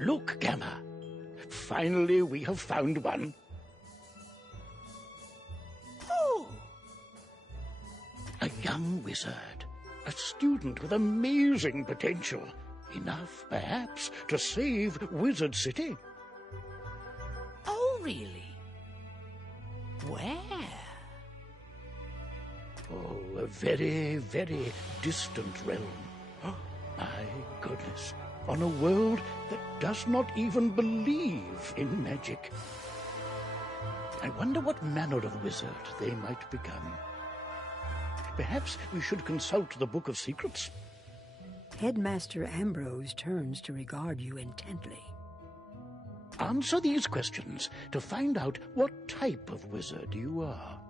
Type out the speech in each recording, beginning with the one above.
Look, Gamma. Finally, we have found one. Oh! A young wizard. A student with amazing potential. Enough, perhaps, to save Wizard City. Oh, really? Where? Oh, a very, very distant realm. Oh, my goodness. On a world that does not even believe in magic. I wonder what manner of wizard they might become. Perhaps we should consult the Book of Secrets. Headmaster Ambrose turns to regard you intently. Answer these questions to find out what type of wizard you are.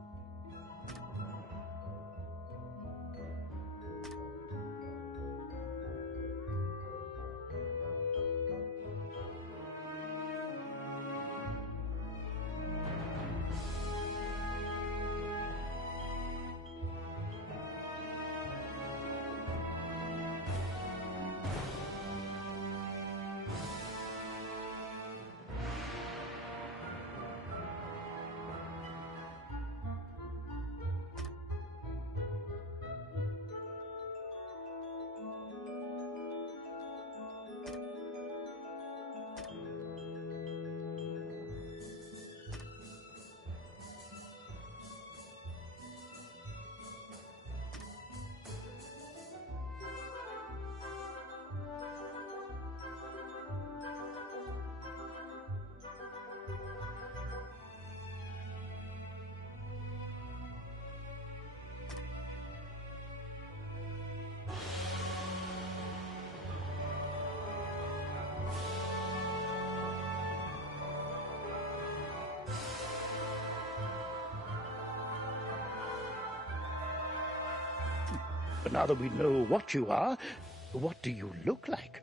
But now that we know what you are, what do you look like?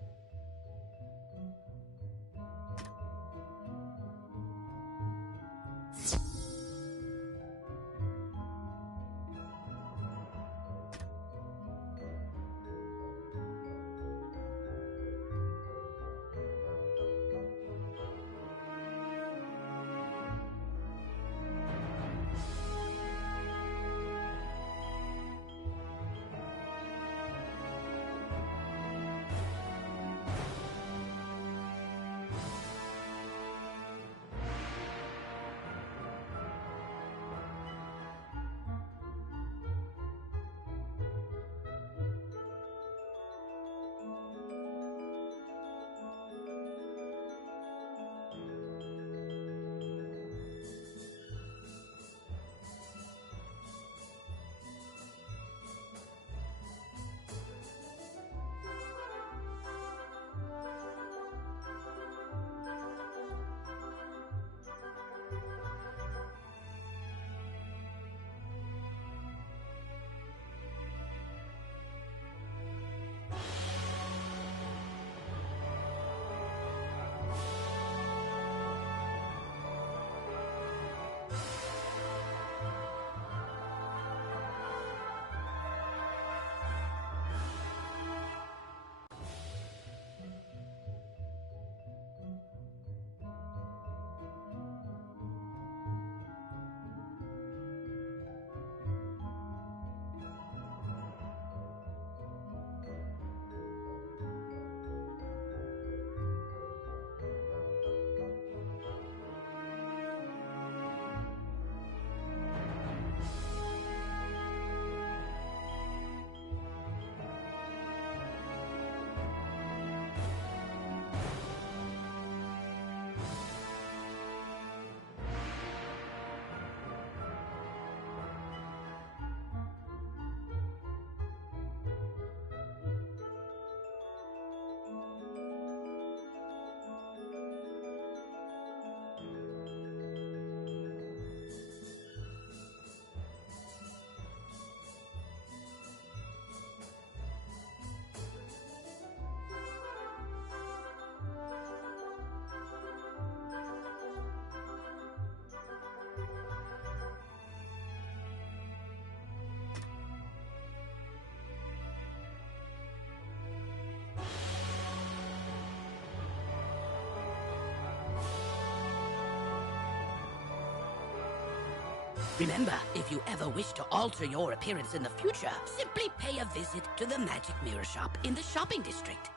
Remember, if you ever wish to alter your appearance in the future, simply pay a visit to the Magic Mirror Shop in the shopping district.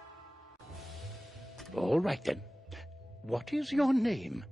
All right, then. What is your name?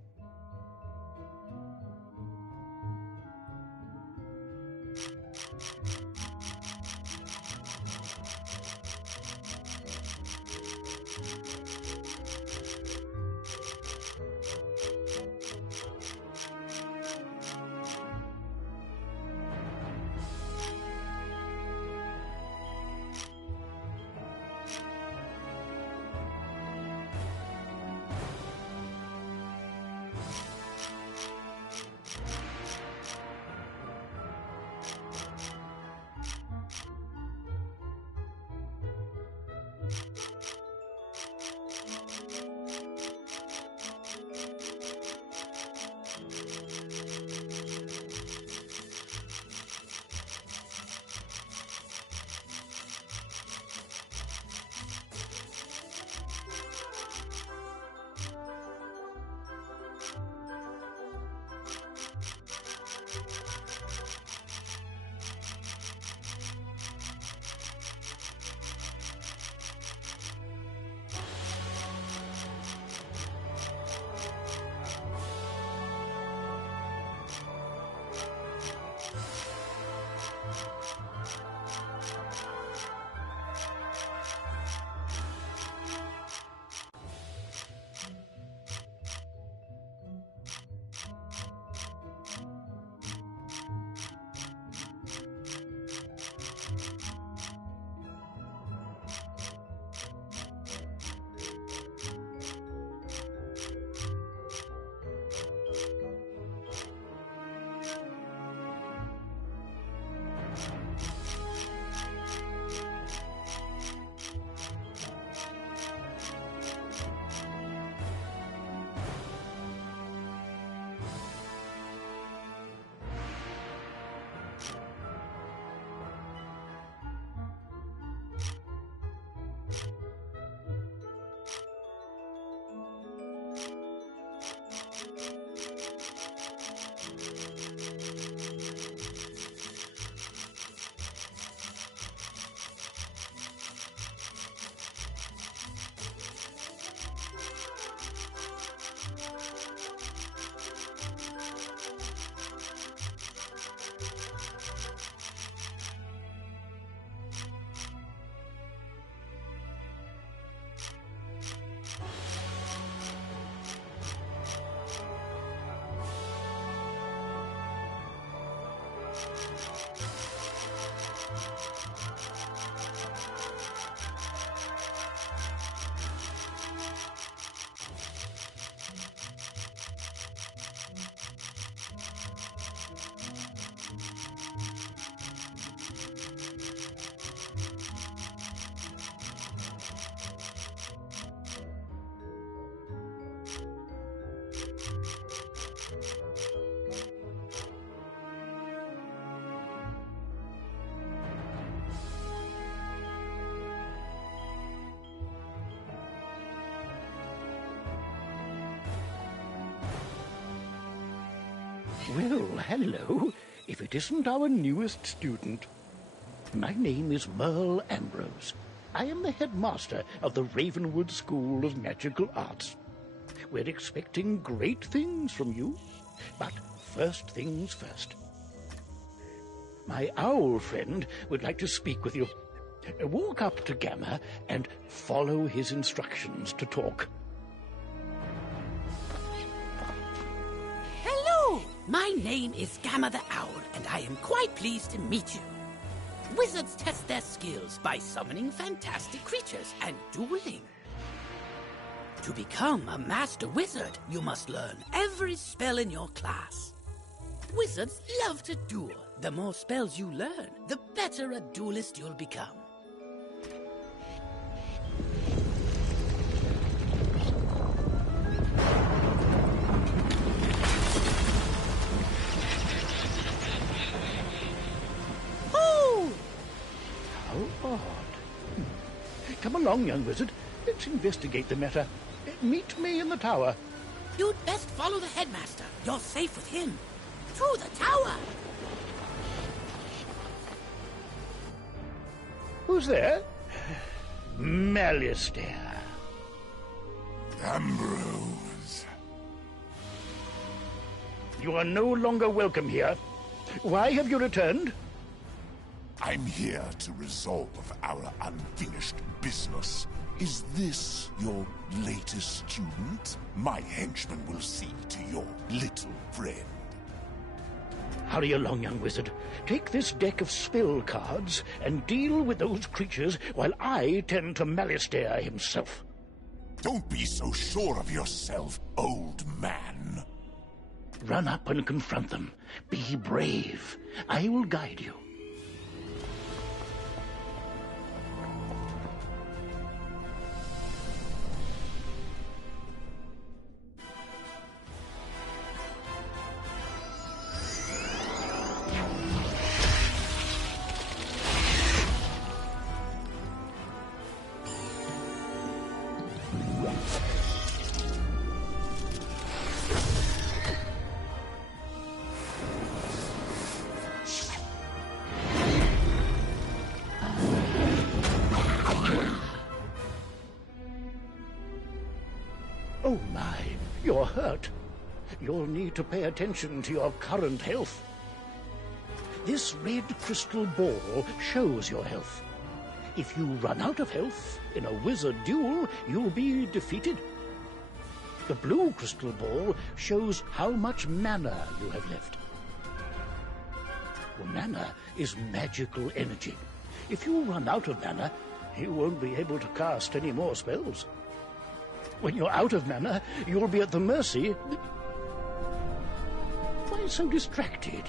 Well, hello, if it isn't our newest student. My name is Merle Ambrose. I am the headmaster of the Ravenwood School of Magical Arts. We're expecting great things from you, but first things first. My owl friend would like to speak with you. Walk up to Gamma and follow his instructions to talk. My name is Gamma the Owl, and I am quite pleased to meet you. Wizards test their skills by summoning fantastic creatures and dueling. To become a master wizard, you must learn every spell in your class. Wizards love to duel. The more spells you learn, the better a duelist you'll become. Come along, young wizard. Let's investigate the matter. Meet me in the tower. You'd best follow the headmaster. You're safe with him. To the tower! Who's there? Malistaire. Ambrose. You are no longer welcome here. Why have you returned? I'm here to resolve our unfinished business. Is this your latest student? My henchman will see to your little friend. Hurry along, young wizard. Take this deck of spell cards and deal with those creatures while I tend to Malistaire himself. Don't be so sure of yourself, old man. Run up and confront them. Be brave. I will guide you. Oh my, you're hurt. You'll need to pay attention to your current health. This red crystal ball shows your health. If you run out of health in a wizard duel, you'll be defeated. The blue crystal ball shows how much mana you have left. Well, mana is magical energy. If you run out of mana, you won't be able to cast any more spells. When you're out of mana, you'll be at the mercy... Why so distracted?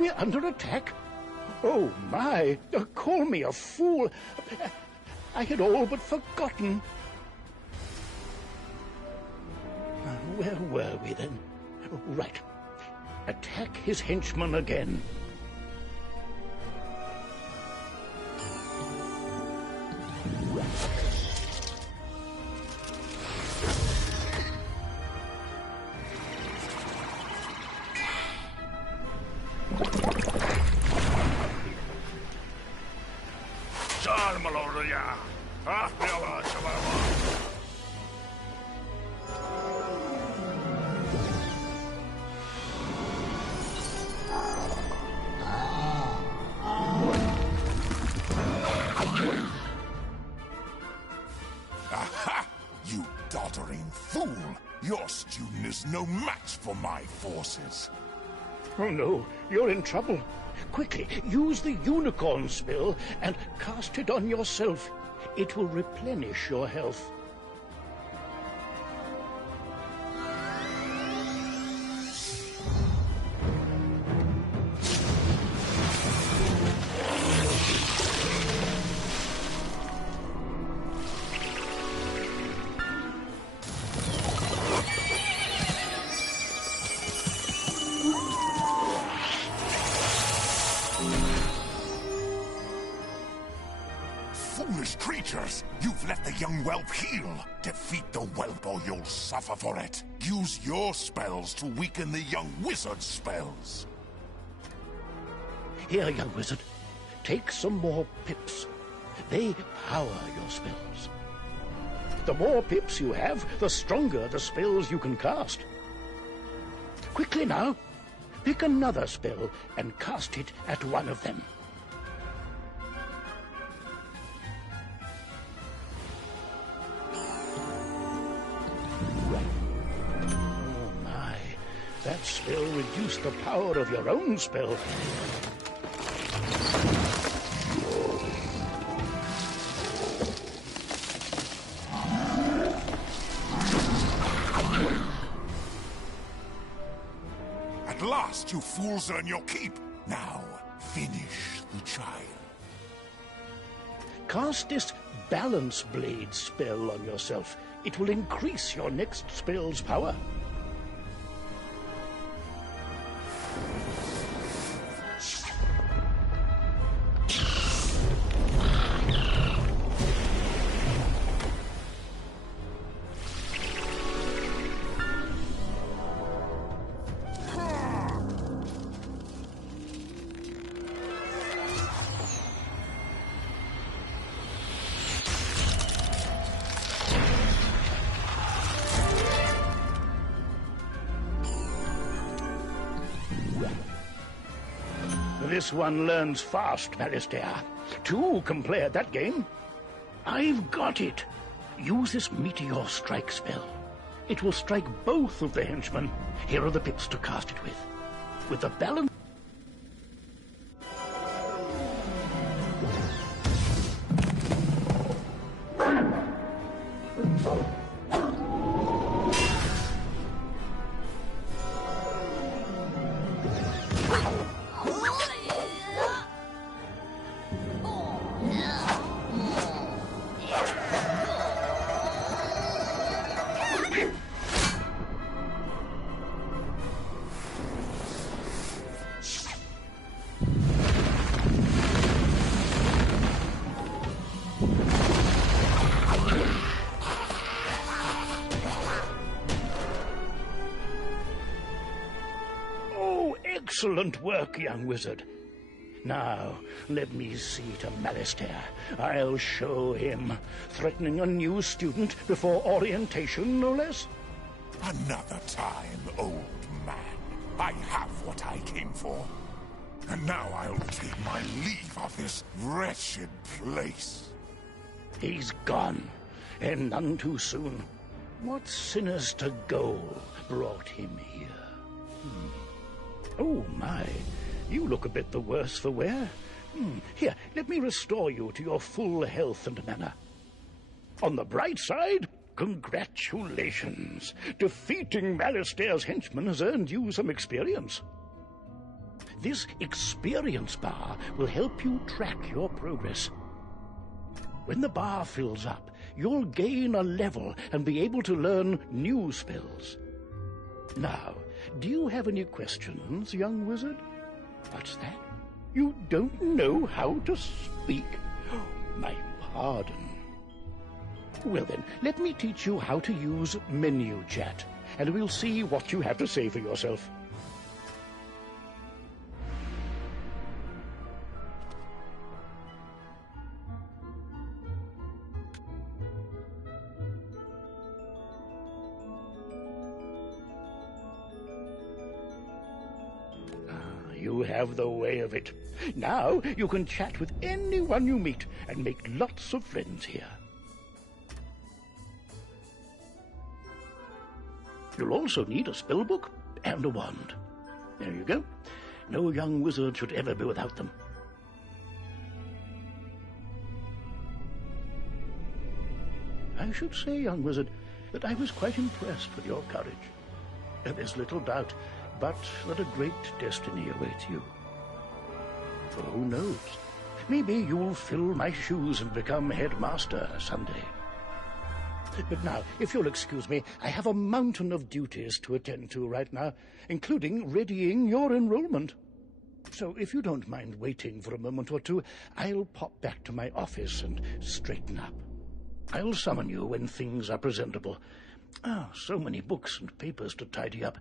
We're under attack. Oh, my. Call me a fool. I had all but forgotten. Where were we then? Right. Attack his henchman again. Aha! You doddering fool! Your student is no match for my forces. Oh no, you're in trouble. Quickly, use the unicorn spell and cast it on yourself. It will replenish your health. Foolish creatures! You've let the young whelp heal! Defeat the whelp or you'll suffer for it! Use your spells to weaken the young wizard's spells! Here, young wizard. Take some more pips. They power your spells. The more pips you have, the stronger the spells you can cast. Quickly now. Pick another spell and cast it at one of them. Oh my, that spell reduced the power of your own spell. At last, you fools earn your keep! Now, finish the child. Cast this Balance Blade spell on yourself. It will increase your next spell's power. This one learns fast, Alistair. Two can play at that game. I've got it. Use this Meteor Strike spell. It will strike both of the henchmen. Here are the pips to cast it with. With the balance... Excellent work, young wizard. Now, let me see to Alistair. I'll show him. Threatening a new student before orientation, no less? Another time, old man. I have what I came for. And now I'll take my leave of this wretched place. He's gone, and none too soon. What sinister goal brought him here? Oh, my. You look a bit the worse for wear. Here, let me restore you to your full health and manner. On the bright side, congratulations. Defeating Alistair's henchmen has earned you some experience. This experience bar will help you track your progress. When the bar fills up, you'll gain a level and be able to learn new spells. Now, do you have any questions, young wizard? What's that? You don't know how to speak? My pardon. Well then, let me teach you how to use menu chat, and we'll see what you have to say for yourself. You have the way of it. Now you can chat with anyone you meet and make lots of friends here. You'll also need a spellbook and a wand. There you go. No young wizard should ever be without them. I should say, young wizard, that I was quite impressed with your courage. There's little doubt but that a great destiny awaits you. For who knows? Maybe you'll fill my shoes and become headmaster someday. But now, if you'll excuse me, I have a mountain of duties to attend to right now, including readying your enrollment. So if you don't mind waiting for a moment or two, I'll pop back to my office and straighten up. I'll summon you when things are presentable. So many books and papers to tidy up.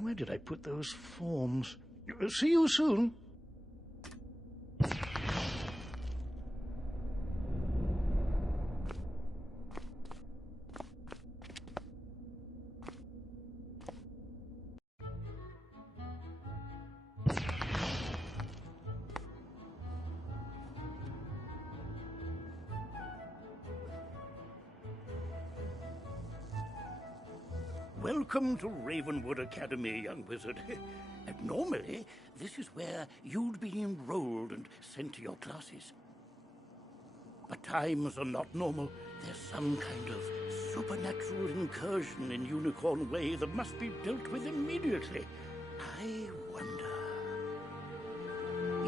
Where did I put those forms? See you soon. Welcome to Ravenwood Academy, young wizard. And normally, this is where you'd be enrolled and sent to your classes. But times are not normal. There's some kind of supernatural incursion in Unicorn Way that must be dealt with immediately. I wonder...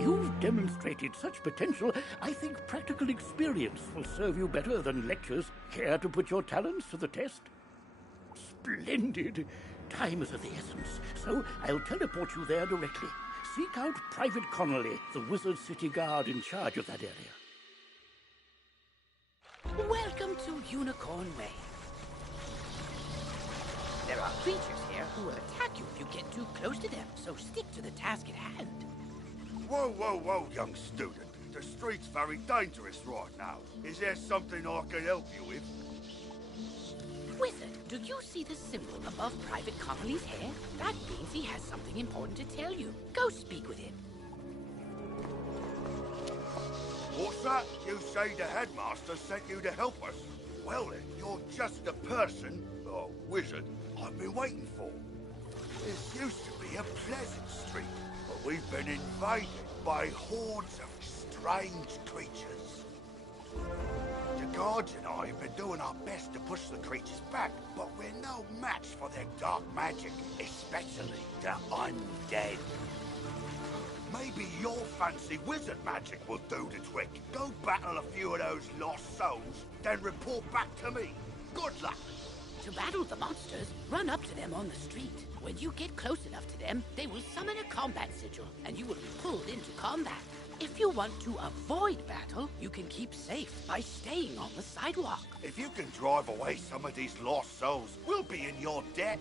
You've demonstrated such potential, I think practical experience will serve you better than lectures. Care to put your talents to the test? Splendid. Time is of the essence, so I'll teleport you there directly. Seek out Private Connolly, the Wizard City Guard in charge of that area. Welcome to Unicorn Way. There are creatures here who will attack you if you get too close to them, so stick to the task at hand. Whoa, whoa, whoa, young student. The street's very dangerous right now. Is there something I can help you with? Wizard, do you see the symbol above Private Connolly's hair? That means he has something important to tell you. Go speak with him. What's that? You say the headmaster sent you to help us? Well then, you're just the person, or wizard, I've been waiting for. This used to be a pleasant street, but we've been invaded by hordes of strange creatures. The guards and I have been doing our best to push the creatures back, but we're no match for their dark magic, especially the undead. Maybe your fancy wizard magic will do the trick. Go battle a few of those lost souls, then report back to me. Good luck. To battle the monsters, run up to them on the street. When you get close enough to them, they will summon a combat sigil, and you will be pulled into combat. If you want to avoid battle, you can keep safe by staying on the sidewalk. If you can drive away some of these lost souls, we'll be in your debt.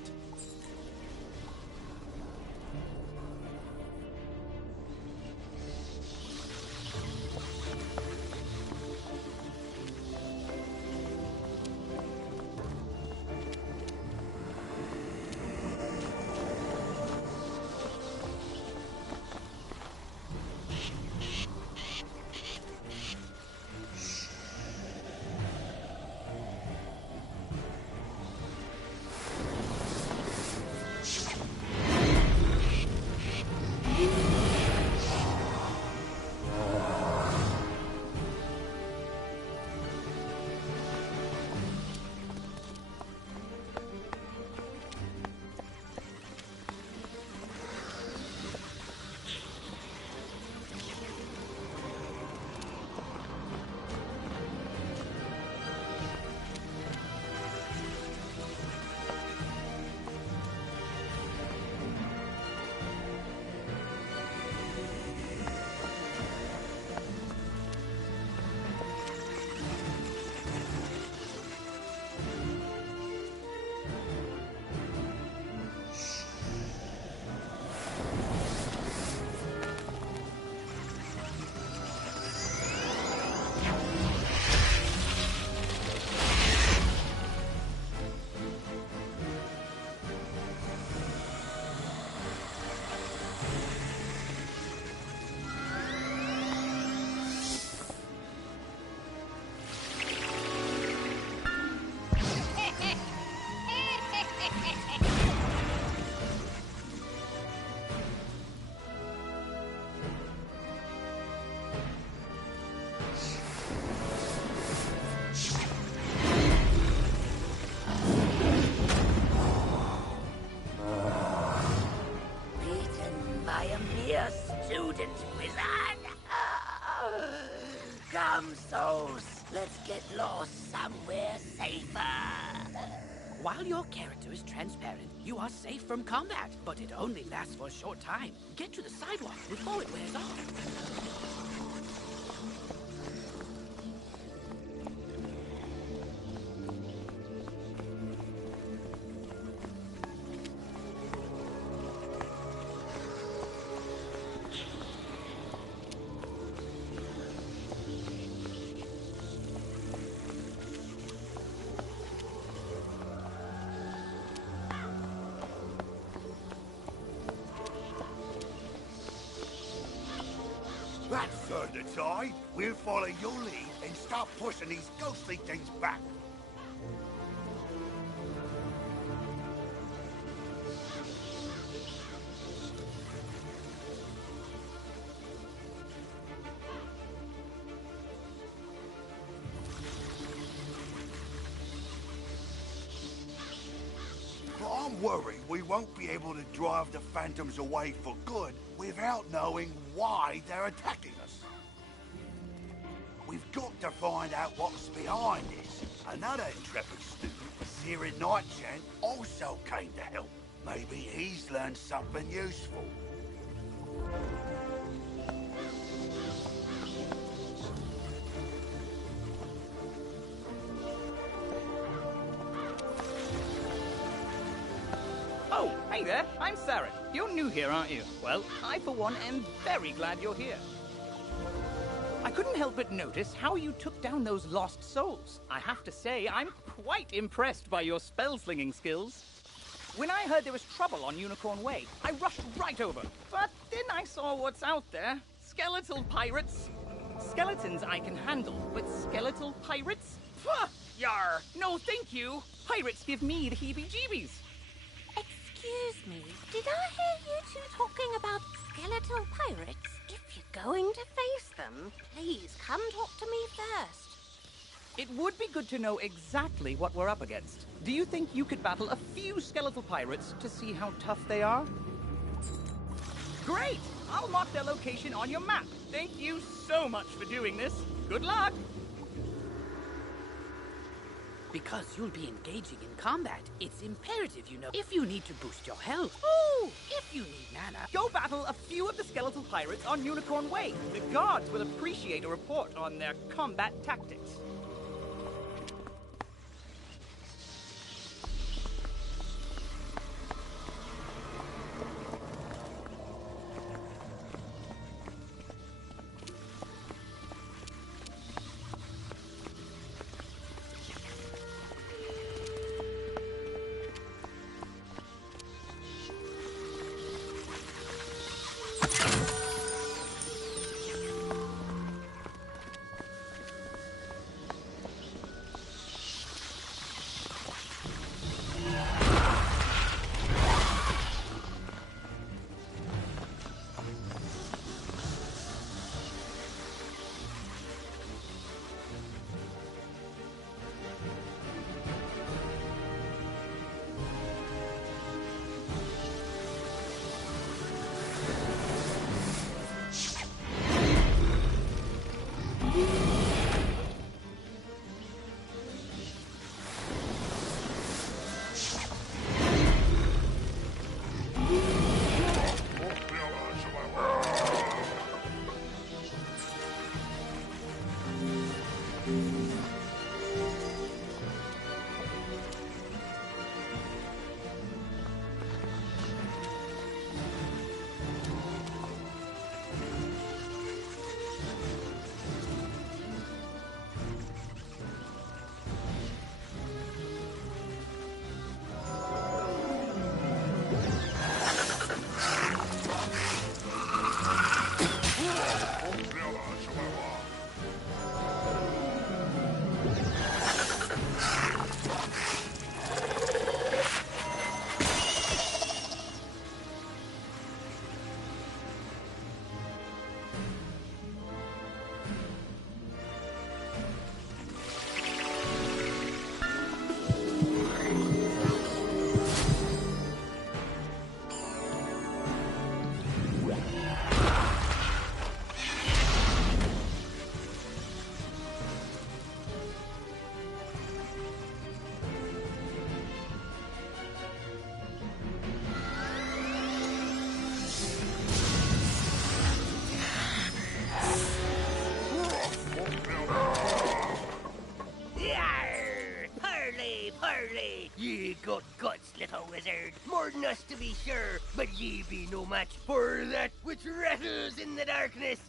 Student wizard! Come, souls, let's get lost somewhere safer. While your character is transparent, you are safe from combat, but it only lasts for a short time. Get to the sidewalk before it wears off. That's third the tide. We'll follow your lead and start pushing these ghostly things back. But I'm worried we won't be able to drive the phantoms away for good without knowing why they're attacking us. We've got to find out what's behind this. Another intrepid student, Searing Nightchant, also came to help. Maybe he's learned something useful. Oh, hey there, I'm Sarah. You're new here, aren't you? Well, I, for one, am very glad you're here. I couldn't help but notice how you took down those lost souls. I have to say, I'm quite impressed by your spell-slinging skills. When I heard there was trouble on Unicorn Way, I rushed right over. But then I saw what's out there. Skeletal pirates. Skeletons I can handle, but skeletal pirates? Pah! Yar! No thank you! Pirates give me the heebie-jeebies! Excuse me, did I hear you two talking about skeletal pirates? If you're going to face them, please come talk to me first. It would be good to know exactly what we're up against. Do you think you could battle a few skeletal pirates to see how tough they are? Great! I'll mark their location on your map. Thank you so much for doing this. Good luck! Because you'll be engaging in combat, it's imperative you know if you need to boost your health. Oh, if you need mana. Go battle a few of the skeletal pirates on Unicorn Way. The guards will appreciate a report on their combat tactics. Ye got guts, little wizard. More than us, to be sure, but ye be no match for that which rattles in the darkness.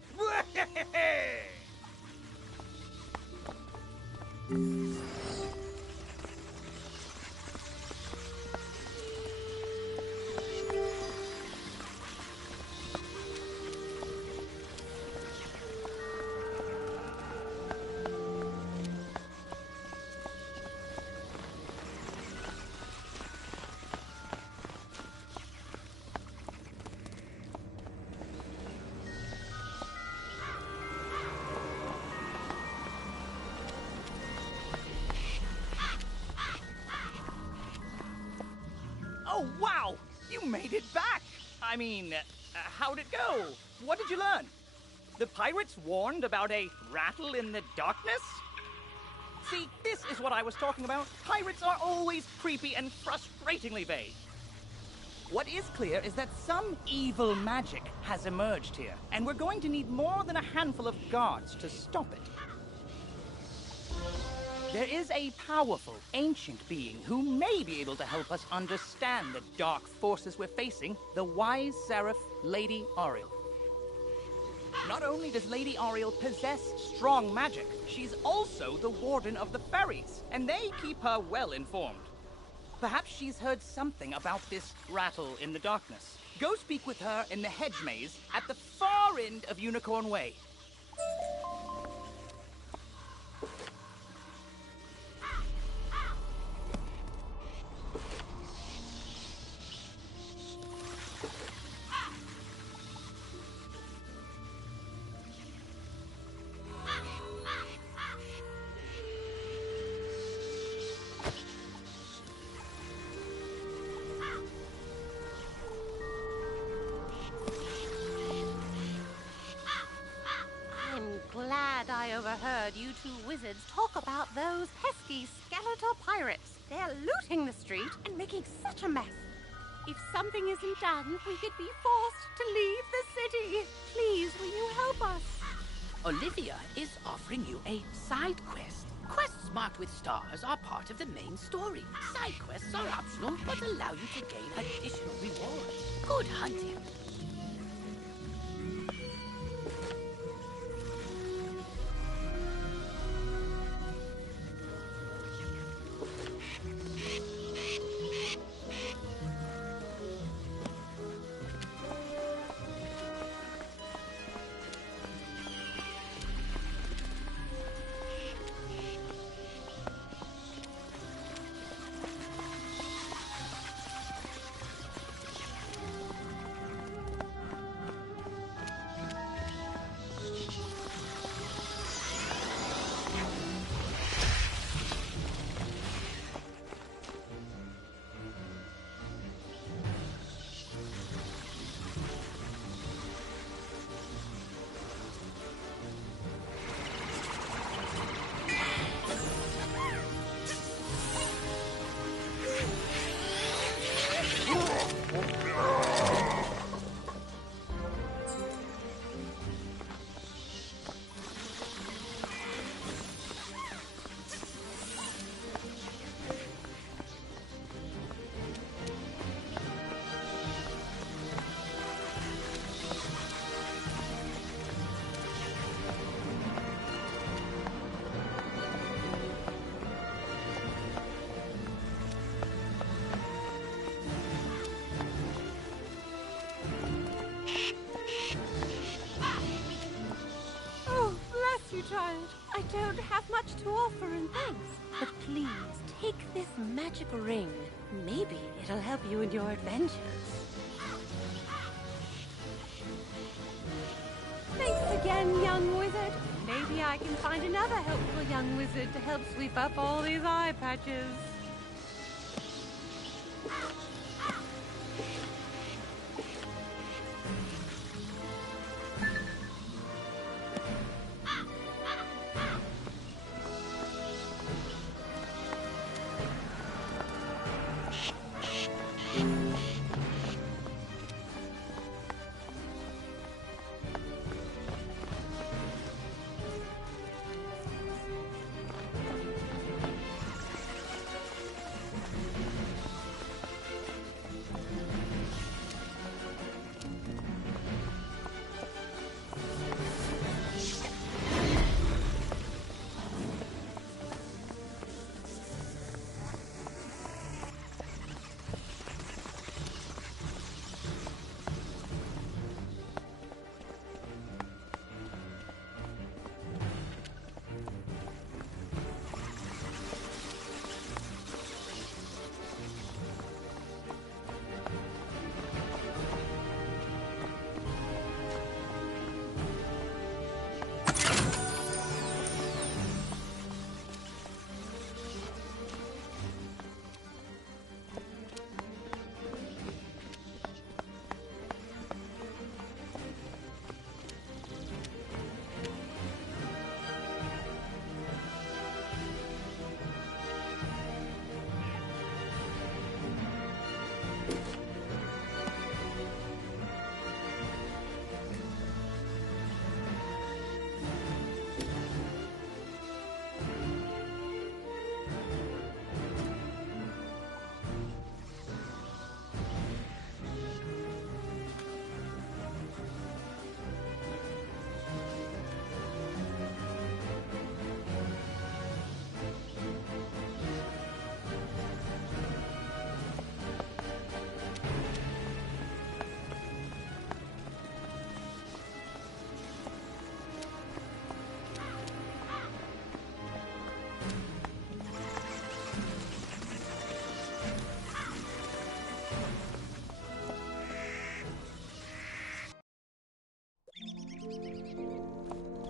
Oh, wow! You made it back! I mean, how'd it go? What did you learn? The pirates warned about a rattle in the darkness? See, this is what I was talking about. Pirates are always creepy and frustratingly vague. What is clear is that some evil magic has emerged here, and we're going to need more than a handful of guards to stop it. There is a powerful, ancient being who may be able to help us understand the dark forces we're facing, the wise seraph, Lady Ariel. Not only does Lady Ariel possess strong magic, she's also the warden of the ferries, and they keep her well informed. Perhaps she's heard something about this rattle in the darkness. Go speak with her in the hedge maze at the far end of Unicorn Way. two wizards talk about those pesky skeletal pirates. They're looting the street and making such a mess. If something isn't done, we could be forced to leave the city. Please, will you help us? Olivia is offering you a side quest. Quests marked with stars are part of the main story. Side quests are optional, but allow you to gain additional rewards. Good hunting. Child, I don't have much to offer in thanks, but please take this magic ring. Maybe it'll help you in your adventures. Thanks again, young wizard. Maybe I can find another helpful young wizard to help sweep up all these eye patches.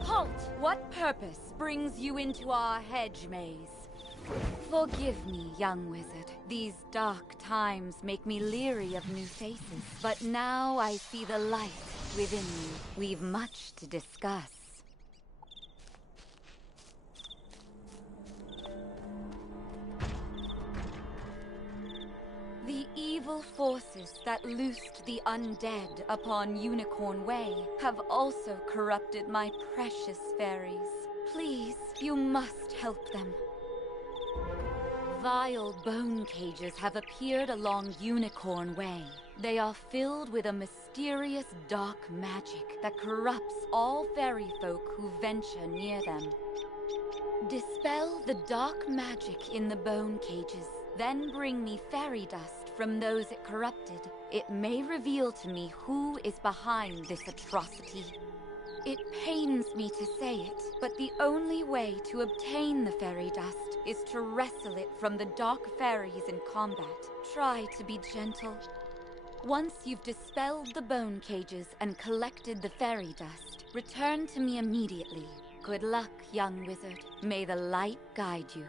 Halt! What purpose brings you into our hedge maze? Forgive me, young wizard. These dark times make me leery of new faces. But now I see the light within you. We've much to discuss. curses that loosed the undead upon Unicorn Way have also corrupted my precious fairies. Please, you must help them. Vile bone cages have appeared along Unicorn Way. They are filled with a mysterious dark magic that corrupts all fairy folk who venture near them. Dispel the dark magic in the bone cages, then bring me fairy dust from those it corrupted. It may reveal to me who is behind this atrocity. It pains me to say it, but the only way to obtain the fairy dust is to wrestle it from the dark fairies in combat. Try to be gentle. Once you've dispelled the bone cages and collected the fairy dust, return to me immediately. Good luck, young wizard. May the light guide you.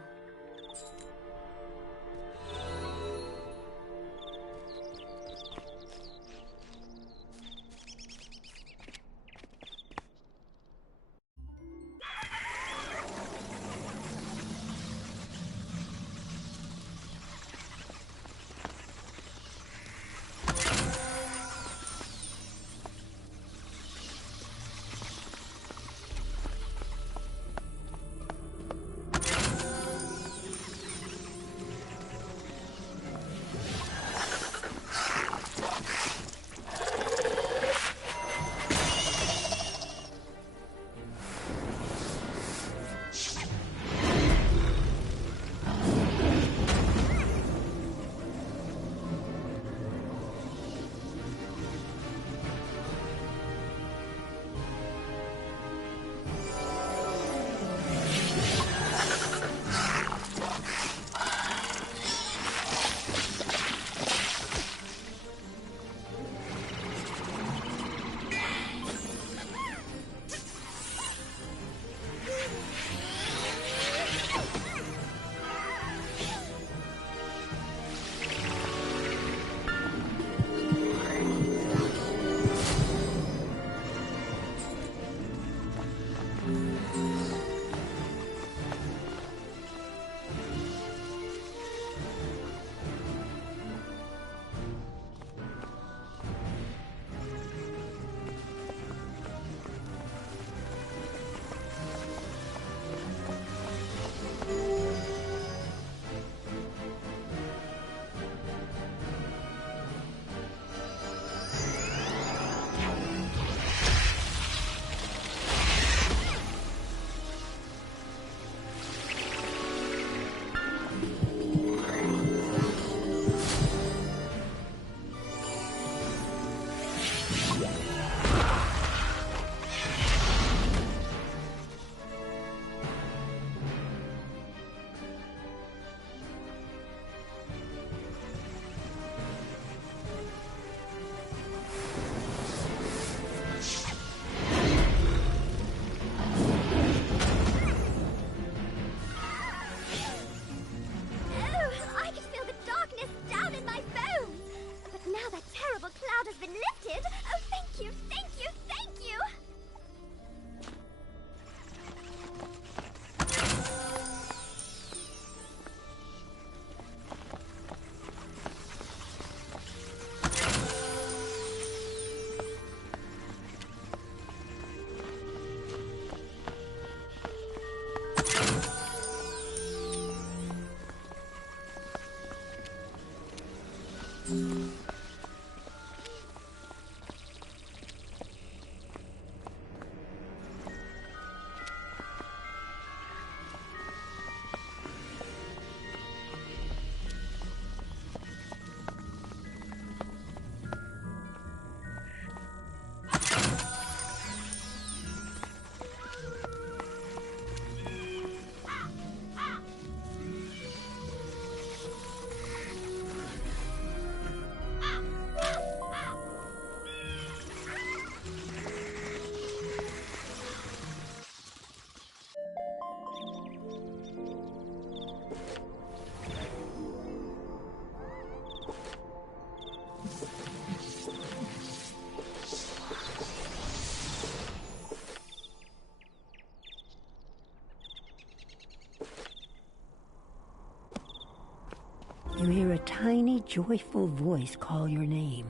You hear a tiny, joyful voice call your name.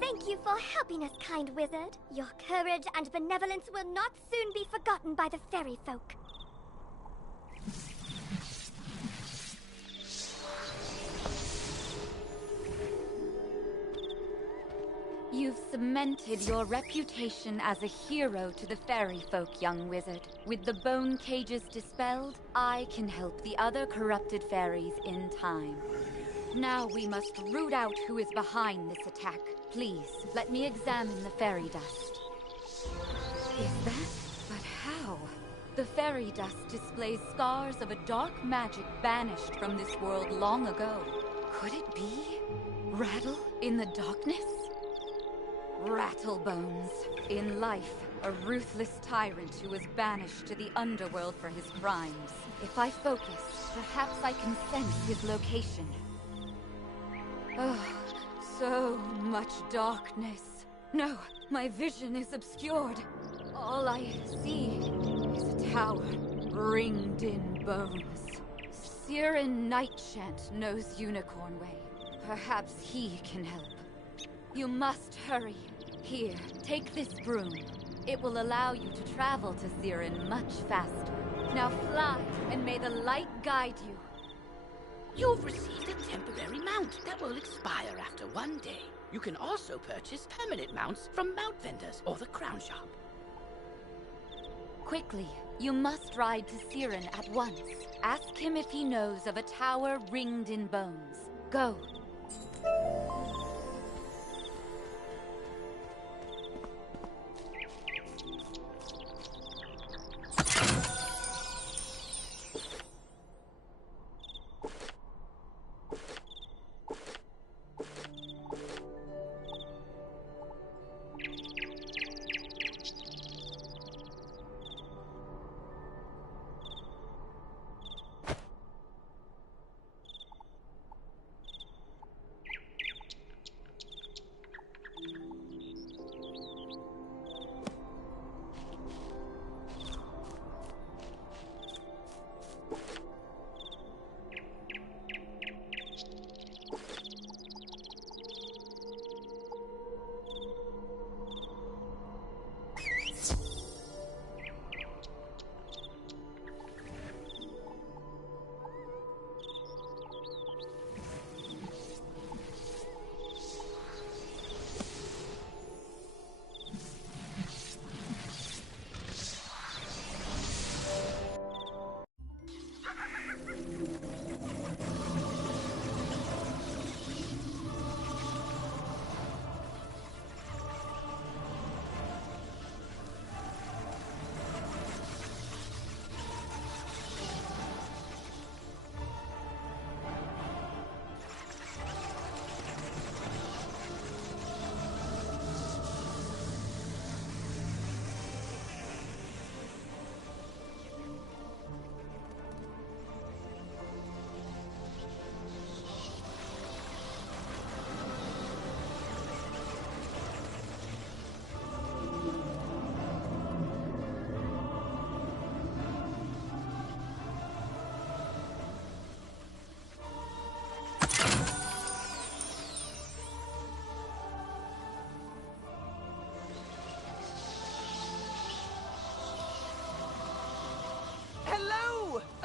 Thank you for helping us, kind wizard. Your courage and benevolence will not soon be forgotten by the fairy folk. You've cemented your reputation as a hero to the fairy folk, young wizard. With the bone cages dispelled, I can help the other corrupted fairies in time. Now we must root out who is behind this attack. Please, let me examine the fairy dust. Is that? But how? The fairy dust displays scars of a dark magic banished from this world long ago. Could it be? Rattle in the darkness? Rattlebones. In life, a ruthless tyrant who was banished to the underworld for his crimes. If I focus, perhaps I can sense his location. Oh, so much darkness. No, my vision is obscured. All I see is a tower ringed in bones. Siren Nightchant knows Unicorn Way. Perhaps he can help. You must hurry. Here, take this broom. It will allow you to travel to Siren much faster. Now fly, and may the light guide you. You've received a temporary mount that will expire after 1 day. You can also purchase permanent mounts from mount vendors or the crown shop. Quickly, you must ride to Siren at once. Ask him if he knows of a tower ringed in bones. Go.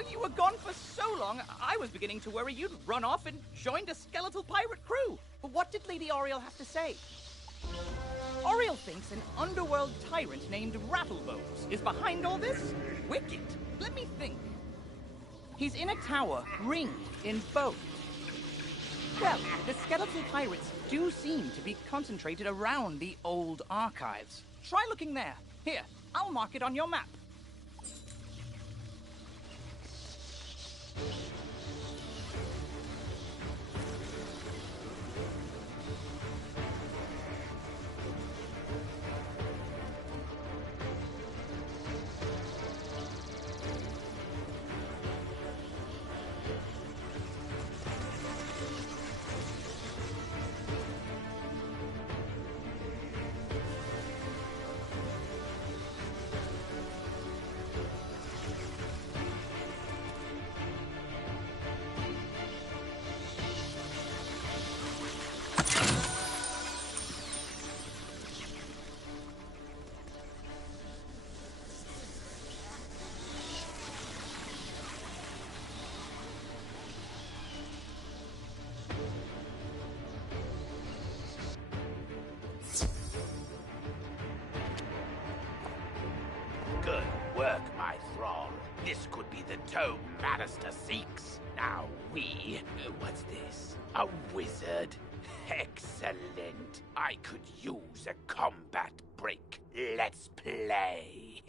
You were gone for so long, I was beginning to worry you'd run off and joined a skeletal pirate crew. But what did Lady Oriel have to say? Oriel thinks an underworld tyrant named Rattlebones is behind all this? Wicked. Let me think. He's in a tower ringed in bones. Well, the skeletal pirates do seem to be concentrated around the old archives. Try looking there. Here, I'll mark it on your map. Good work, my thrall. This could be the tome Manister seeks. Now what's this? A wizard? Excellent. I could use a combat break. Let's play.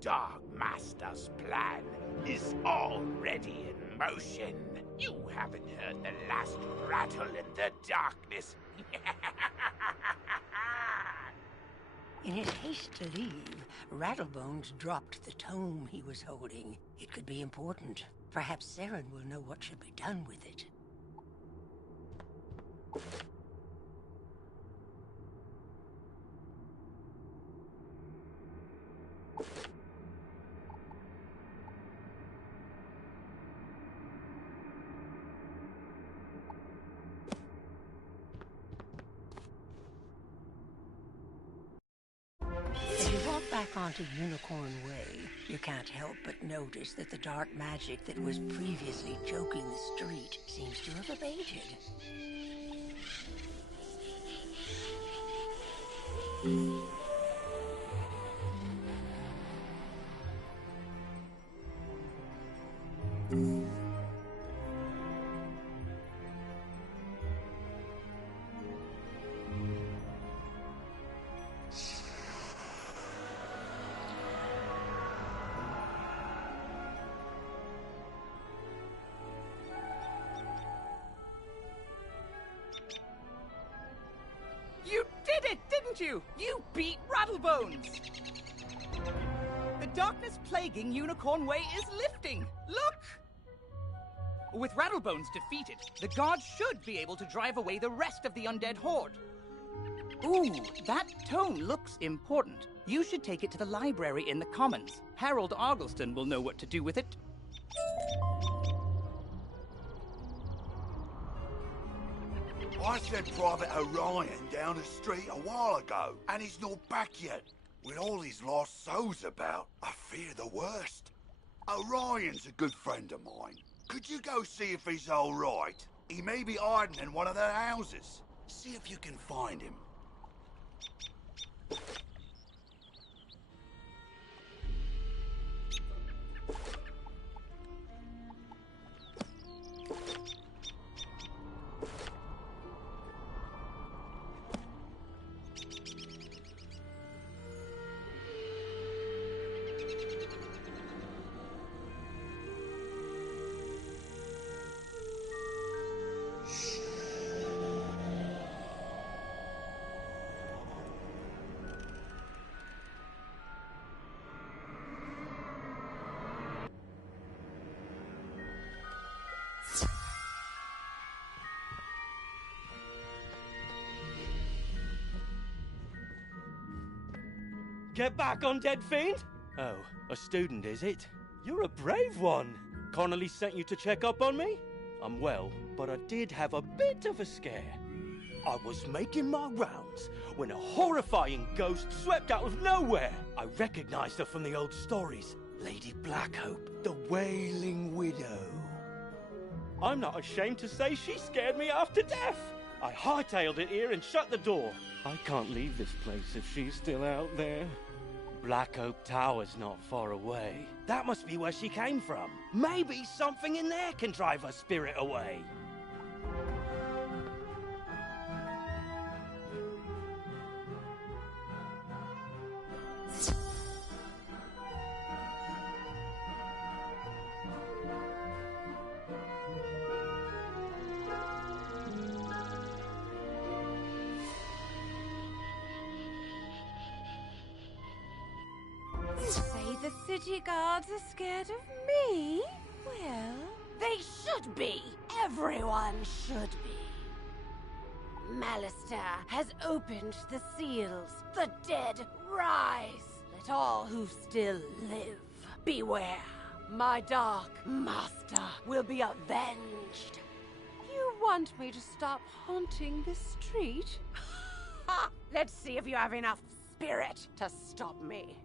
Dark Master's plan is already in motion. You haven't heard the last rattle in the darkness. In his haste to leave, Rattlebones dropped the tome he was holding. It could be important. Perhaps Saren will know what should be done with it. As you walk back onto Unicorn Way, you can't help but notice that the dark magic that was previously choking the street seems to have abated. You did it, didn't you? You beat Rattlebones! The darkness plaguing Unicorn Way is lifting. Look! With Rattlebones defeated, the gods should be able to drive away the rest of the undead horde. Ooh, that tome looks important. You should take it to the library in the Commons. Harold Argleston will know what to do with it. I sent Private Orion down the street a while ago, and he's not back yet. With all these lost souls about, I fear the worst. Orion's a good friend of mine. Could you go see if he's all right? He may be hiding in one of their houses. See if you can find him. Get back, undead fiend! Oh, a student, is it? You're a brave one. Connolly sent you to check up on me? I'm well, but I did have a bit of a scare. I was making my rounds when a horrifying ghost swept out of nowhere. I recognized her from the old stories. Lady Blackhope, the Wailing Widow. I'm not ashamed to say she scared me after death. I hightailed it here and shut the door. I can't leave this place if she's still out there. Black Oak Tower's not far away. That must be where she came from. Maybe something in there can drive her spirit away. The city guards are scared of me? Well, They should be. Everyone should be. Malister has opened the seals. The dead rise. Let all who still live beware. My dark master will be avenged. you want me to stop haunting this street? Ha! Let's see if you have enough spirit to stop me.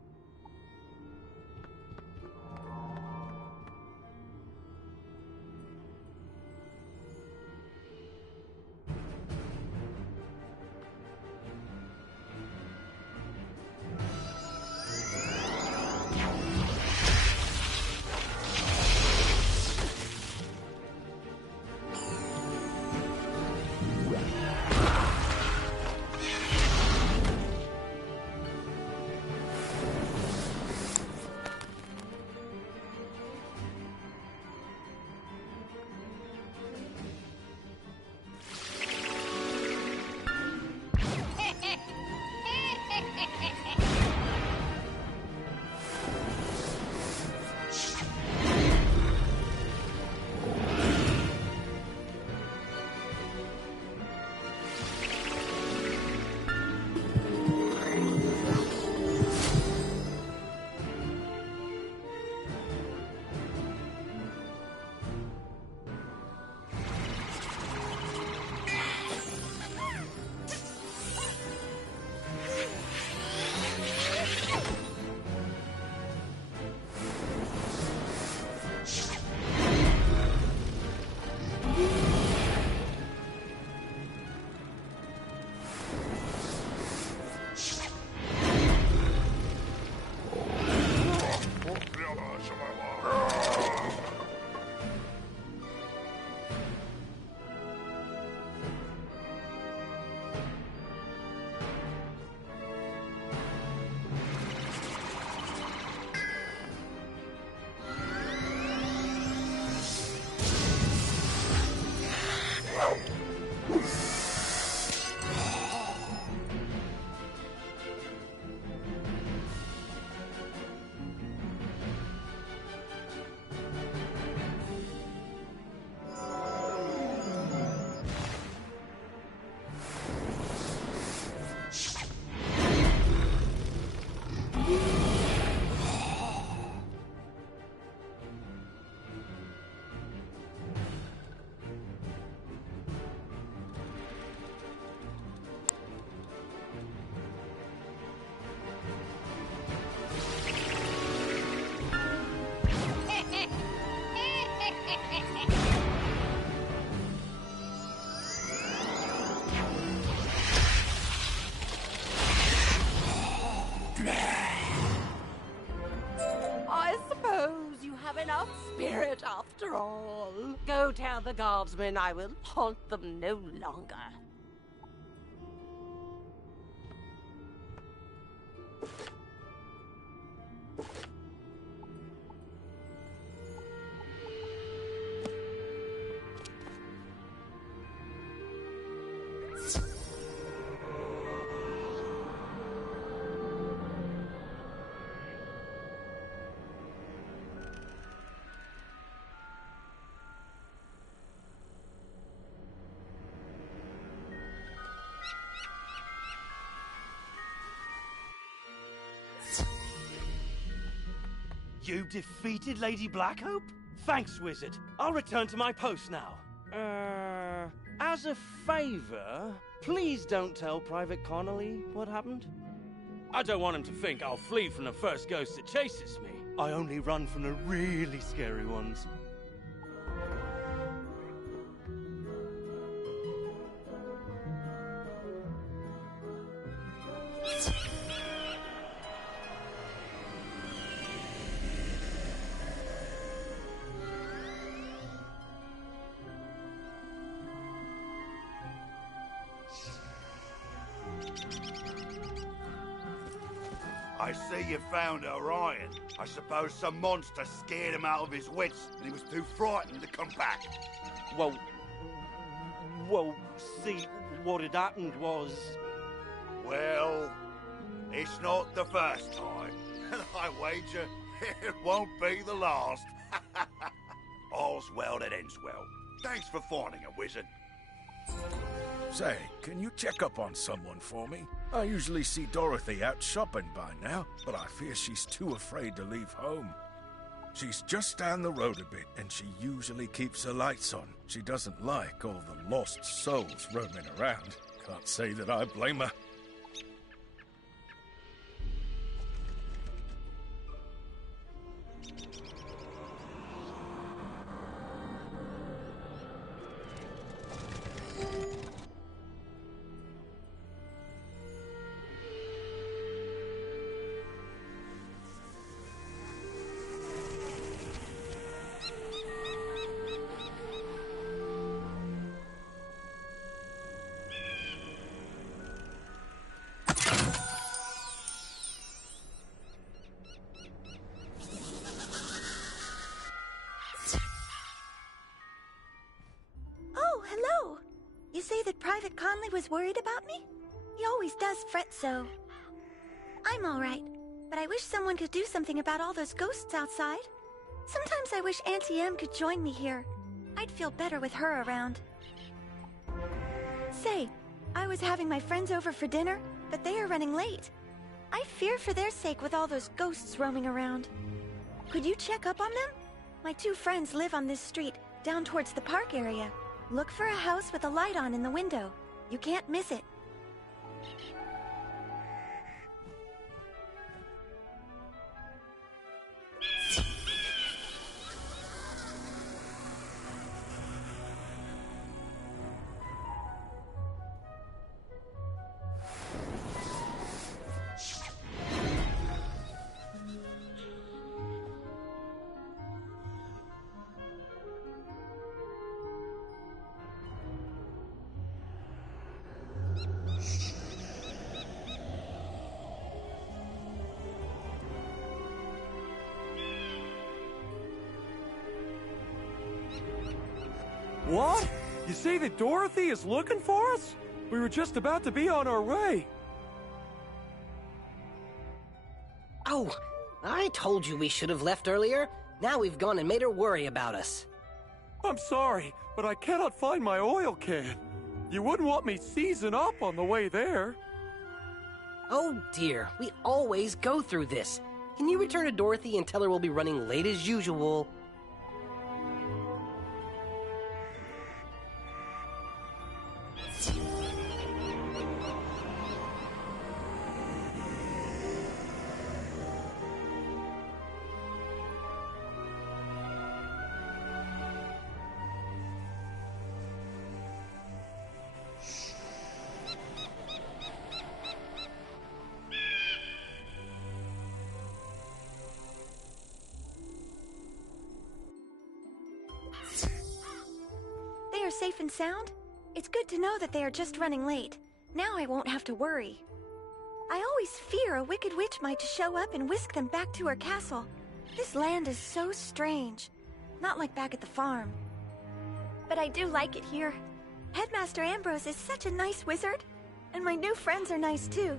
after all. Go tell the guardsmen I will haunt them no longer. You defeated Lady Blackhope? Thanks, Wizard. I'll return to my post now. As a favor, please don't tell Private Connolly what happened. I don't want him to think I'll flee from the first ghost that chases me. I only run from the really scary ones. I see you found Orion. I suppose some monster scared him out of his wits and he was too frightened to come back. Well, see, what had happened was... Well, it's not the first time. And I wager it won't be the last. All's well that ends well. Thanks for finding a wizard. Say, can you check up on someone for me? I usually see Dorothy out shopping by now, but I fear she's too afraid to leave home. She's just down the road a bit, and she usually keeps her lights on. She doesn't like all the lost souls roaming around. Can't say that I blame her. Hello! You say that Private Conley was worried about me? He always does fret so. I'm alright, but I wish someone could do something about all those ghosts outside. Sometimes I wish Auntie Em could join me here. I'd feel better with her around. Say, I was having my friends over for dinner, but they are running late. I fear for their sake with all those ghosts roaming around. Could you check up on them? My two friends live on this street, down towards the park area. Look for a house with a light on in the window. You can't miss it. What? You say that Dorothy is looking for us? We were just about to be on our way. Oh, I told you we should have left earlier. Now we've gone and made her worry about us. I'm sorry, but I cannot find my oil can. You wouldn't want me seizing up on the way there. Oh dear, we always go through this. Can you return to Dorothy and tell her we'll be running late as usual? safe and sound? It's good to know that they are just running late. Now I won't have to worry. I always fear a wicked witch might show up and whisk them back to her castle. This land is so strange. Not like back at the farm. But I do like it here. Headmaster Ambrose is such a nice wizard. And my new friends are nice too.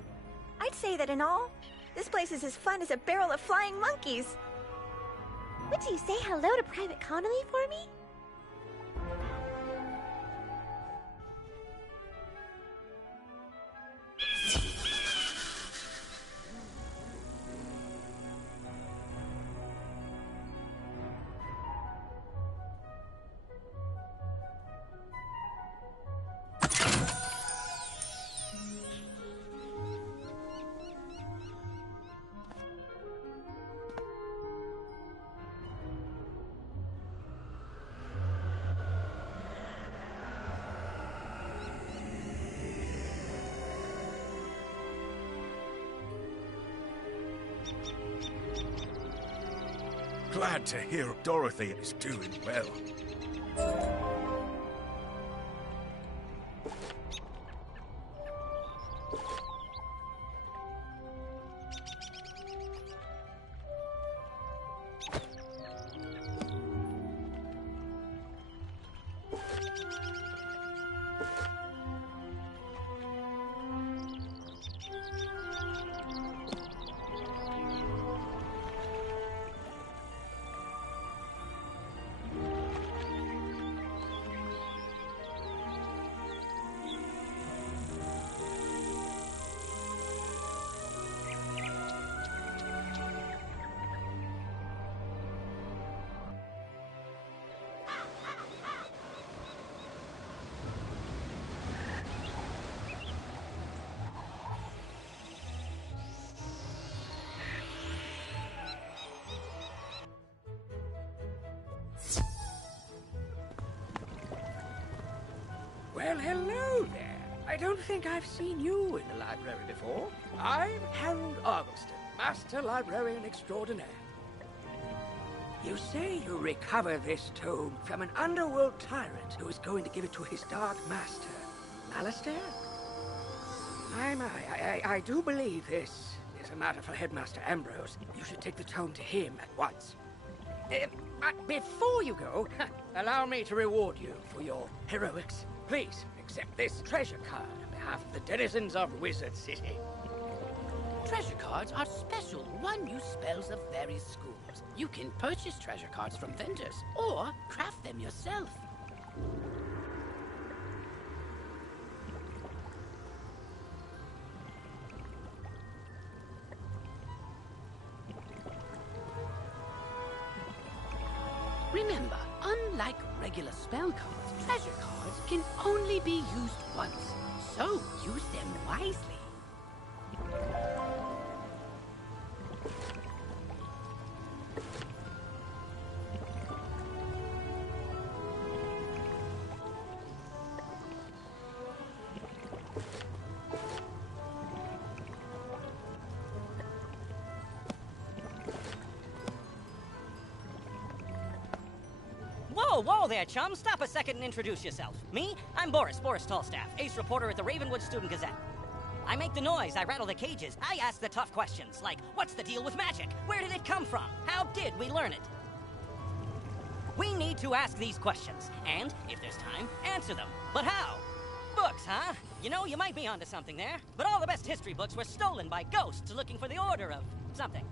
I'd say that in all, this place is as fun as a barrel of flying monkeys. Would you say hello to Private Connolly for me? Glad to hear Dorothy is doing well. Well, hello there. I don't think I've seen you in the library before. I'm Harold Argylston, Master Librarian Extraordinaire. You say you recovered this tome from an underworld tyrant who is going to give it to his dark master, Alistair? I do believe this is a matter for Headmaster Ambrose. You should take the tome to him at once. But before you go, allow me to reward you for your heroics. Please, accept this treasure card on behalf of the denizens of Wizard City. Treasure cards are special one-use spells of various schools. You can purchase treasure cards from vendors, or craft them yourself. Remember, unlike regular spell cards, treasure cards can only be used once, so use them wisely. Whoa there, chum. Stop a second and introduce yourself. Me? I'm Boris Tallstaff, ace reporter at the Ravenwood Student Gazette. I make the noise, I rattle the cages, I ask the tough questions, like, what's the deal with magic? Where did it come from? How did we learn it? We need to ask these questions, and, if there's time, answer them. But how? Books, huh? You know, you might be onto something there, but all the best history books were stolen by ghosts looking for the order of something.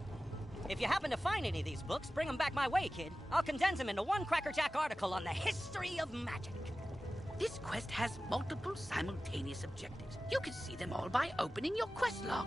If you happen to find any of these books, bring them back my way, kid. I'll condense them into one crackerjack article on the history of magic. This quest has multiple simultaneous objectives. You can see them all by opening your quest log.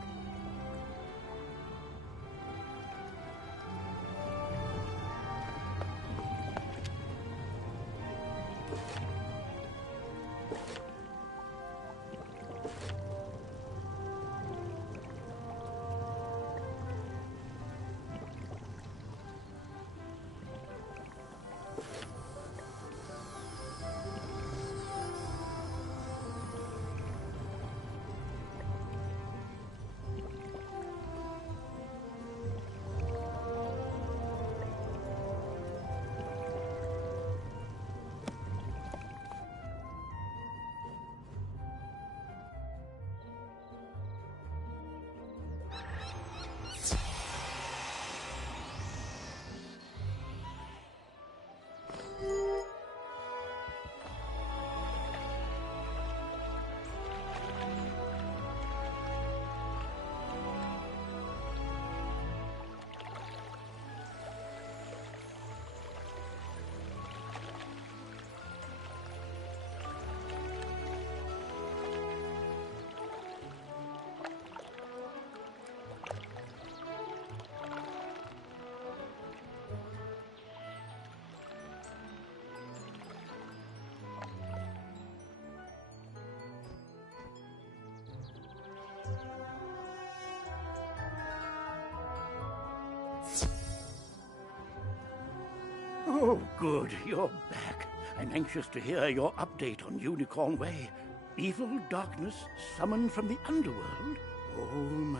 Oh, good. You're back. I'm anxious to hear your update on Unicorn Way. Evil darkness summoned from the underworld? Oh, my.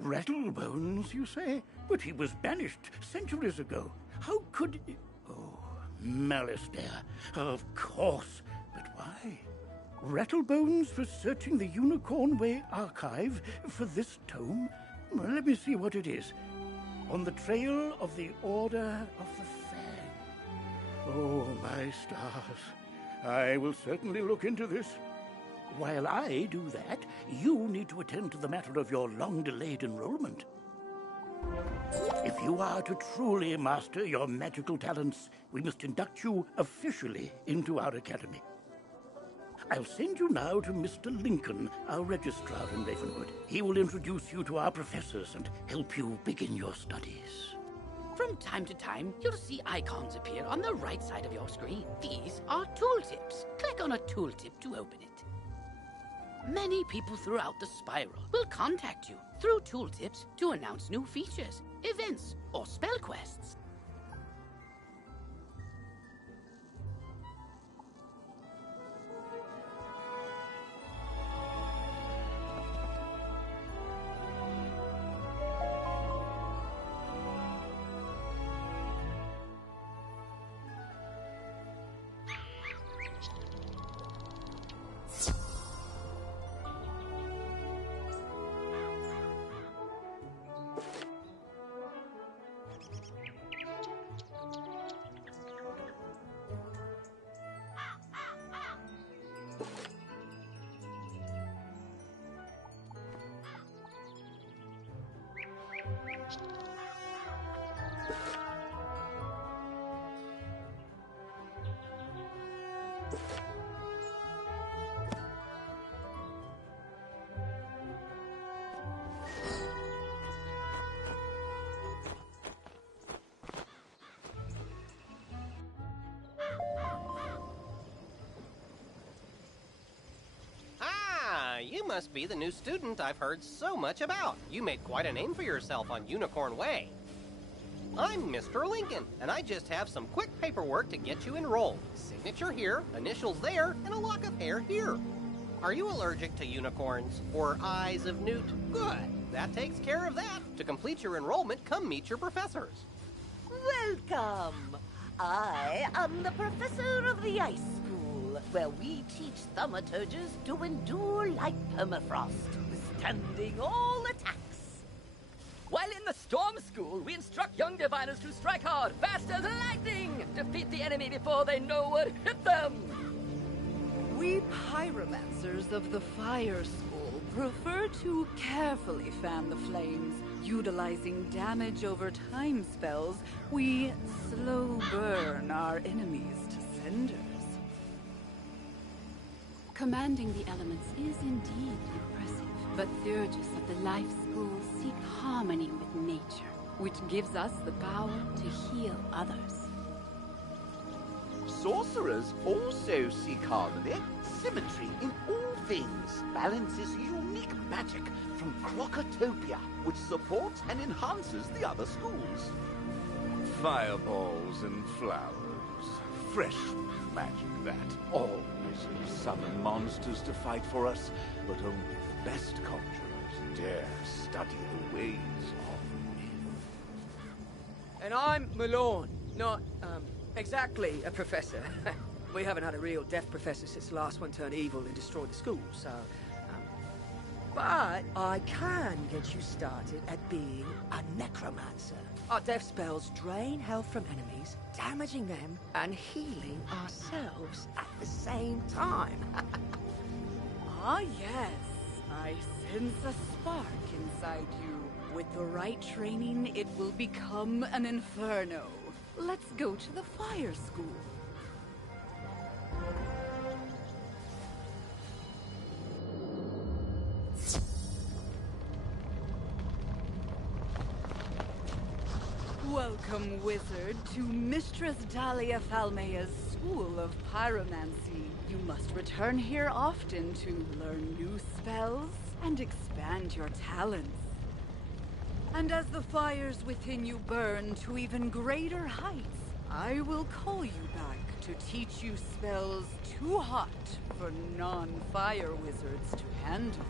Rattlebones, you say? But he was banished centuries ago. How could... Oh, Malistaire. Of course. But why? Rattlebones was searching the Unicorn Way archive for this tome? Well, let me see what it is. On the trail of the Order of the Fang. Oh, my stars. I will certainly look into this. While I do that, you need to attend to the matter of your long-delayed enrollment. If you are to truly master your magical talents, we must induct you officially into our academy. I'll send you now to Mr. Lincoln, our registrar in Ravenwood. He will introduce you to our professors and help you begin your studies. From time to time, you'll see icons appear on the right side of your screen. These are tooltips. Click on a tooltip to open it. Many people throughout the Spiral will contact you through tooltips to announce new features, events, or spell quests. You must be the new student I've heard so much about. You made quite a name for yourself on Unicorn Way. I'm Mr. Lincoln, and I just have some quick paperwork to get you enrolled. Signature here, initials there, and a lock of hair here. Are you allergic to unicorns or eyes of newt? Good. That takes care of that. To complete your enrollment, come meet your professors. Welcome. I am the professor of the Ice School, where we teach thaumaturges to endure like permafrost, withstanding all attacks. While in the Storm School, we instruct young diviners to strike hard, fast as lightning, defeat the enemy before they know what hit them. We pyromancers of the Fire School prefer to carefully fan the flames. Utilizing damage over time spells, we slow burn our enemies to cinders. Commanding the elements is indeed impressive, but Thurges of the Life School seek harmony with nature, which gives us the power to heal others. Sorcerers also seek harmony, symmetry in all things. Balance is unique magic from Crocotopia, which supports and enhances the other schools. Fireballs and flowers. Fresh magic, that. All wizards summon monsters to fight for us, but only the best conjurers dare study the ways of men. And I'm Malone, not, exactly a professor. We haven't had a real deaf professor since the last one turned evil and destroyed the school, so... But I can get you started at being a necromancer. Our death spells drain health from enemies, damaging them and healing ourselves at the same time. Ah, yes. I sense a spark inside you. With the right training, it will become an inferno. Let's go to the Fire School. Welcome, wizard, to Mistress Dahlia Falmea's School of Pyromancy. You must return here often to learn new spells and expand your talents. And as the fires within you burn to even greater heights, I will call you back to teach you spells too hot for non-fire wizards to handle.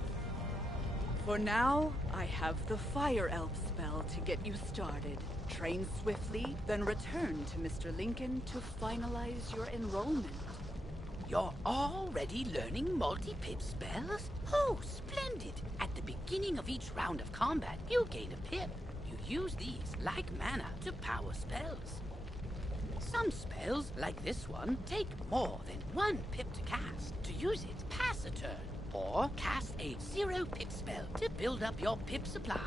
For now, I have the Fire Elf spell to get you started. Train swiftly, then return to Mr. Lincoln to finalize your enrollment. You're already learning multi-pip spells? Oh, splendid! At the beginning of each round of combat, you gain a pip. You use these, like mana, to power spells. Some spells, like this one, take more than 1 pip to cast. To use it, pass a turn. Or cast a 0 pip spell to build up your pip supply.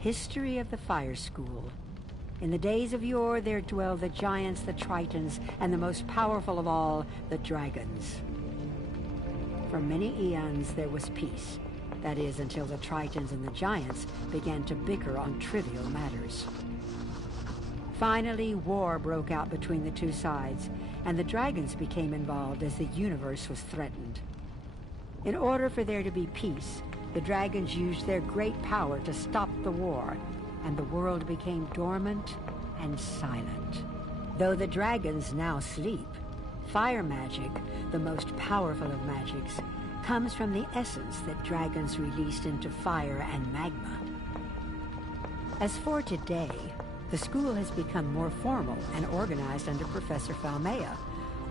History of the Fire School. In the days of yore there dwelled the giants, the Tritons, and the most powerful of all, the dragons. For many eons there was peace. That is, until the Tritons and the giants began to bicker on trivial matters. Finally, war broke out between the two sides, and the dragons became involved as the universe was threatened. In order for there to be peace, the dragons used their great power to stop the war, and the world became dormant and silent. Though the dragons now sleep, fire magic, the most powerful of magics, comes from the essence that dragons released into fire and magma. As for today, the school has become more formal and organized under Professor Falmea.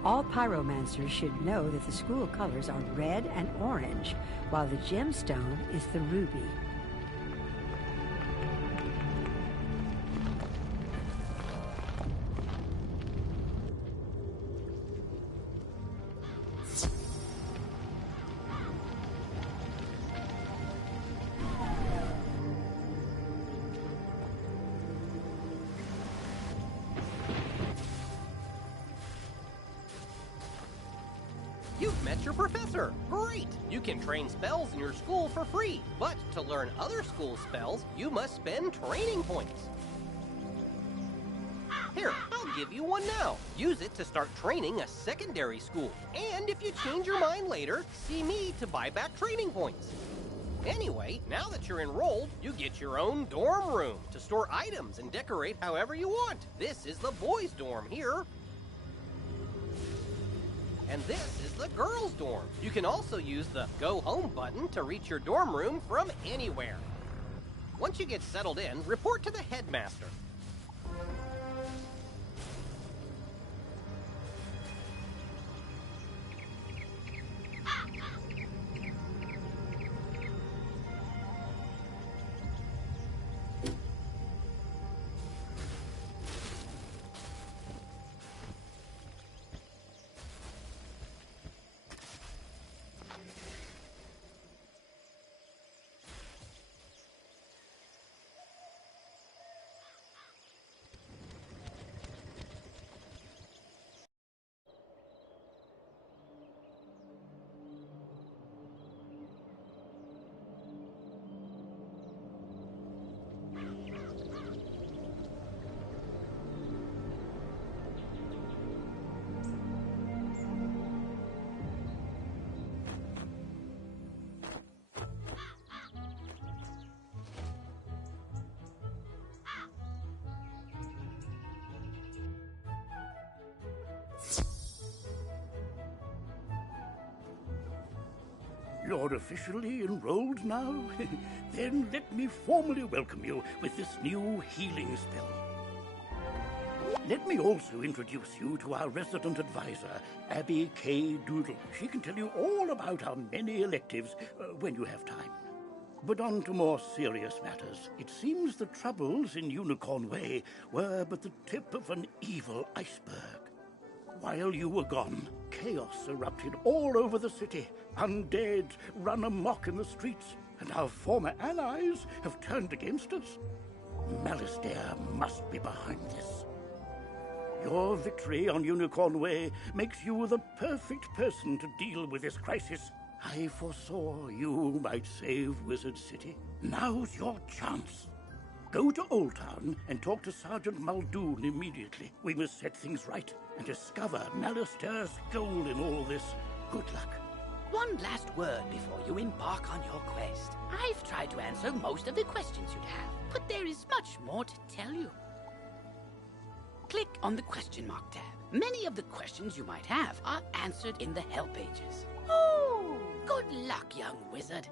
All pyromancers should know that the school colors are red and orange, while the gemstone is the ruby. You've met your professor! Great! You can train spells in your school for free, but to learn other school spells, you must spend training points. Here, I'll give you one now. Use it to start training a secondary school. And if you change your mind later, see me to buy back training points. Anyway, now that you're enrolled, you get your own dorm room to store items and decorate however you want. This is the boys' dorm here. And this is the girls' dorm. You can also use the Go Home button to reach your dorm room from anywhere. Once you get settled in, report to the headmaster. You're officially enrolled now? Then let me formally welcome you with this new healing spell. Let me also introduce you to our resident advisor, Abby K. Doodle. She can tell you all about our many electives when you have time. But on to more serious matters. It seems the troubles in Unicorn Way were but the tip of an evil iceberg. While you were gone, chaos erupted all over the city. Undead run amok in the streets, and our former allies have turned against us. Malistaire must be behind this. Your victory on Unicorn Way makes you the perfect person to deal with this crisis. I foresaw you might save Wizard City. Now's your chance. Go to Old Town and talk to Sergeant Muldoon immediately. We must set things right and discover Malister's goal in all this. Good luck. One last word before you embark on your quest. I've tried to answer most of the questions you'd have, but there is much more to tell you. Click on the question mark tab. Many of the questions you might have are answered in the help pages. Oh, good luck, young wizard.